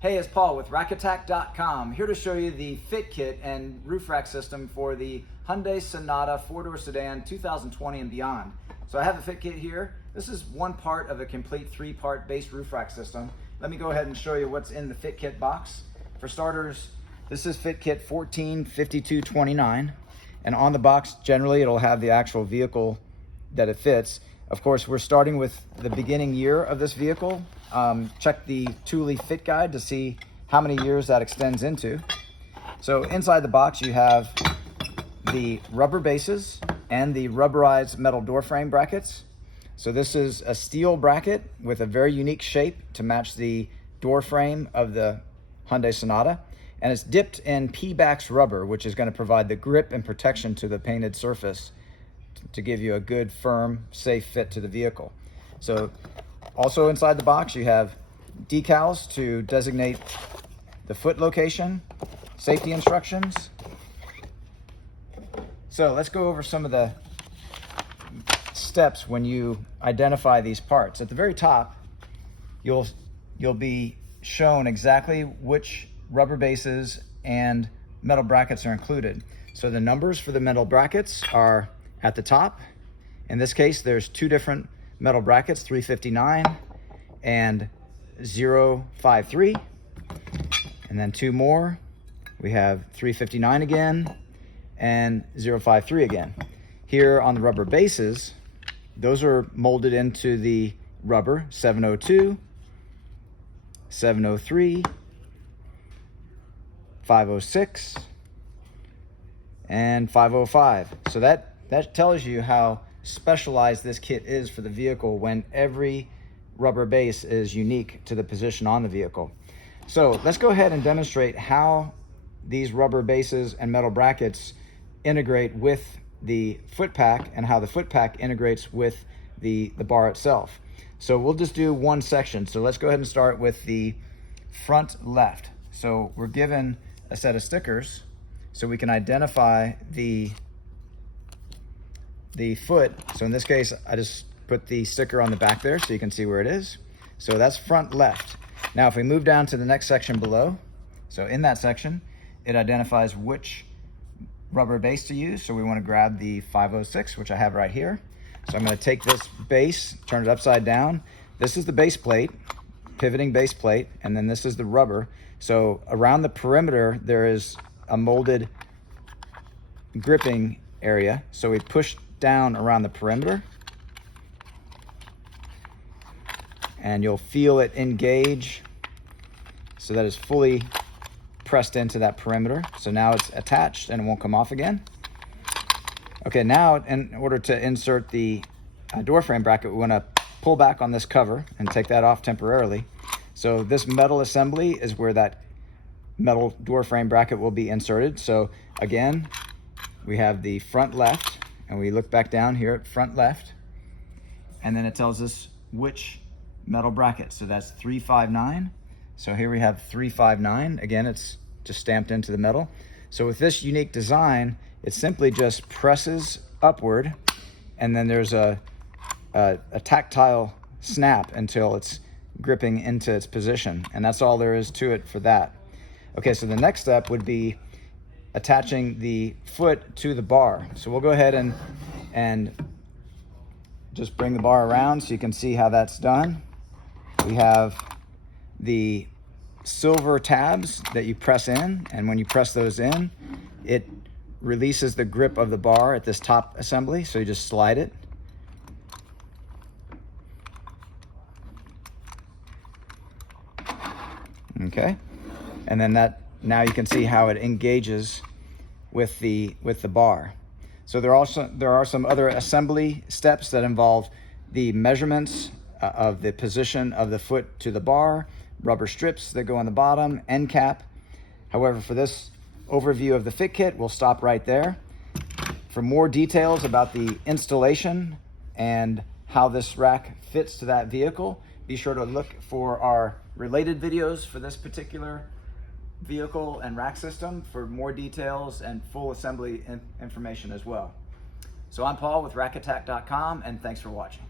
Hey, it's Paul with rackattack.com, here to show you the Fit Kit and roof rack system for the Hyundai Sonata 4-door sedan 2020 and beyond. So I have a Fit Kit here. This is one part of a complete 3-part base roof rack system. Let me go ahead and show you what's in the Fit Kit box. For starters, this is Fit Kit 145229, and on the box generally it'll have the actual vehicle that it fits. Of course, we're starting with the beginning year of this vehicle. Check the Thule Fit Guide to see how many years that extends into. So inside the box you have the rubber bases and the rubberized metal door frame brackets. So this is a steel bracket with a very unique shape to match the door frame of the Hyundai Sonata. And it's dipped in P-Bax rubber, which is going to provide the grip and protection to the painted surface to give you a good, firm, safe fit to the vehicle. So also inside the box you have decals to designate the foot location, safety instructions. So let's go over some of the steps when you identify these parts. At the very top, you'll be shown exactly which rubber bases and metal brackets are included. So the numbers for the metal brackets are at the top. In this case, there's two different metal brackets, 359 and 053. And then two more. We have 359 again and 053 again. Here on the rubber bases, those are molded into the rubber 702, 703, 506, and 505. So that tells you how specialized this kit is for the vehicle when every rubber base is unique to the position on the vehicle. So let's go ahead and demonstrate how these rubber bases and metal brackets integrate with the foot pack and how the foot pack integrates with the bar itself. So we'll just do one section. So let's go ahead and start with the front left. So we're given a set of stickers so we can identify the foot. So in this case, I just put the sticker on the back there so you can see where it is. So that's front left. Now if we move down to the next section below, so in that section, it identifies which rubber base to use. So we want to grab the 506, which I have right here. So I'm going to take this base, turn it upside down. This is the base plate, pivoting base plate, and then this is the rubber. So around the perimeter, there is a molded gripping area. So we push down around the perimeter and you'll feel it engage so that it's fully pressed into that perimeter. So now it's attached and it won't come off again. Okay, now in order to insert the door frame bracket, we want to pull back on this cover and take that off temporarily. So this metal assembly is where that metal door frame bracket will be inserted. So again, we have the front left, and we look back down here at front left, and then it tells us which metal bracket. So that's 359. So here we have 359. Again, it's just stamped into the metal. So with this unique design, it simply just presses upward, and then there's a tactile snap until it's gripping into its position. And that's all there is to it for that. Okay, so the next step would be attaching the foot to the bar. So we'll go ahead and just bring the bar around so you can see how that's done. We have the silver tabs that you press in, and when you press those in, it releases the grip of the bar at this top assembly. So you just slide it. Okay, and then now you can see how it engages with the bar. So there are some other assembly steps that involve the measurements of the position of the foot to the bar, rubber strips that go on the bottom, end cap. However, for this overview of the Fit Kit, we'll stop right there. For more details about the installation and how this rack fits to that vehicle, be sure to look for our related videos for this particular vehicle and rack system for more details and full assembly information as well. So I'm Paul with rackattack.com, and thanks for watching.